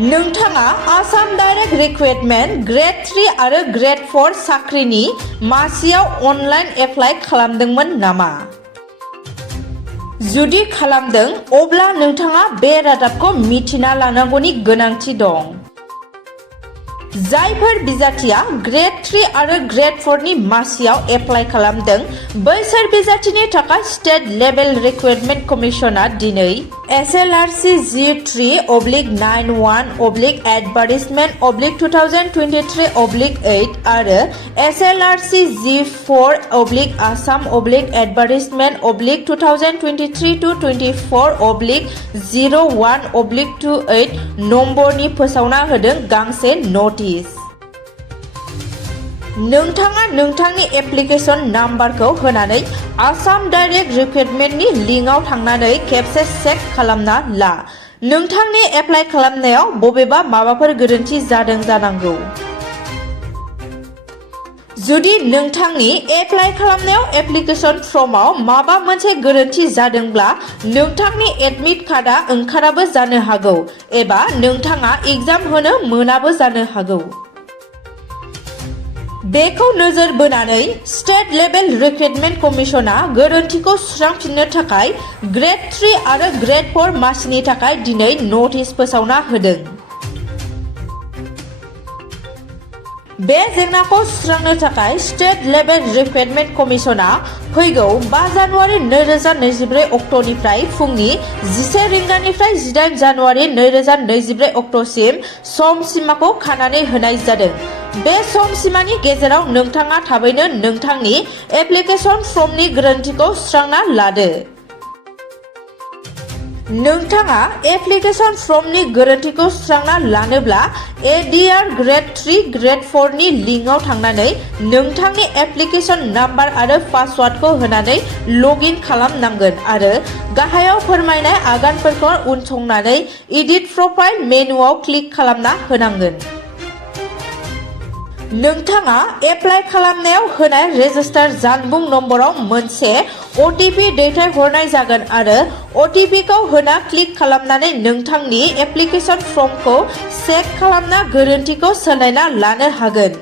नोंथाङा Assam direct recruitment grade 3 आरो grade 4 साख्रिनि मासियाव अनलाइन एप्लाइ खालामदोंमोन नामा? जुदि खालामदों, अब्ला नोंथाङा बे रादाबखौ मिथिना लानांगौनि गोनांथि दं। जायफोर बिजाथिया ग्रेड 3 आरो ग्रेड 4 नि मासियाव एप्लाइ खालामदों, बैसोर बिजाथिनि थाखाय स्टेट लेभेल रिक्रुटमेन्ट कमिसना दिनै SLRC G3/91/Advertisement/2023/8 आरो SLRC G4/Advertisement/2023-24/01/28 नम्बरनि फोसावना होदों गांसे नटिस। नोंथाङा नोंथांनि एप्लिकेशन नाम्बारखौ होनानै आसाम डाइरेक्ट रिक्रुटमेन्टनि लिंकआव थांनानै खेबसे चेक खालामना ला। नोंथांनि एप्लाइ खालामनायाव बबेबा माबाफोर गोरोन्थि जादों जानांगौ। जुदि नोंथांनि एप्लाइ खालामनायाव एप्लिकेशन फर्मआव माबा मोनसे गोरोन्थि जादोंब्ला, नोंथांनि एडमिट कार्डआ ओंखाराबो जानो हागौ, एबा नोंथाङा एग्जाम होनो मोनाबो जानो हागौ। बेखौ नोजोर बोनानै स्टेट लेभेल रिक्रुटमेन्ट कमिसना गोरोन्थिखौ सुस्रांफिननो थाखाय ग्रेड 3 आरो ग्रेड 4 मासिनि थाखाय दिनै नटिस फोसावना होदों। बे जेंनाखौ सुस्रांनो थाखाय स्टेट लेभेल रिक्रुटमेन्ट कमिसना फैगौ 5 जानुवारि 2024 अक्ट'निफ्राय फुंनि 11 रिंगानिफ्राय 18 जानुवारि 2024 अक्ट'सिम सम सिमाखौ खानानै होनाय जादों। बे सम सिमानि गेजेराव नोंथाङा थाबैनो नोंथांनि एप्लिकेशन फर्मनि गोरोन्थिखौ सुस्रांना लादो। नोंथाङा एप्लिकेशन फर्मनि गोरोन्थिखौ सुस्रांना लानोब्ला ADR Grade-iii ग्रेड 4 नि लिंकआव थांनानै नोंथांनि एप्लिकेशन नाम्बार आरो पासवार्डखौ होनानै लगइन खालामनांगोन आरो गाहायाव फोरमायनाय आगानफोरखौ उनसंनानै एडिट प्रफाइल मेनुआव क्लिक खालामना होनांगोन। नोंथाङा एप्लाइ खालामनायाव होनाय रेजिस्टार जानबुं नम्बराव मोनसे OTP दैथायहरनाय जागोन आरो OTP खौ होना क्लिक खालामनानै नोंथांनि एप्लिकेशन फर्मखौ चेक खालामना गोरोन्थिखौ सोलायना लानो हागोन।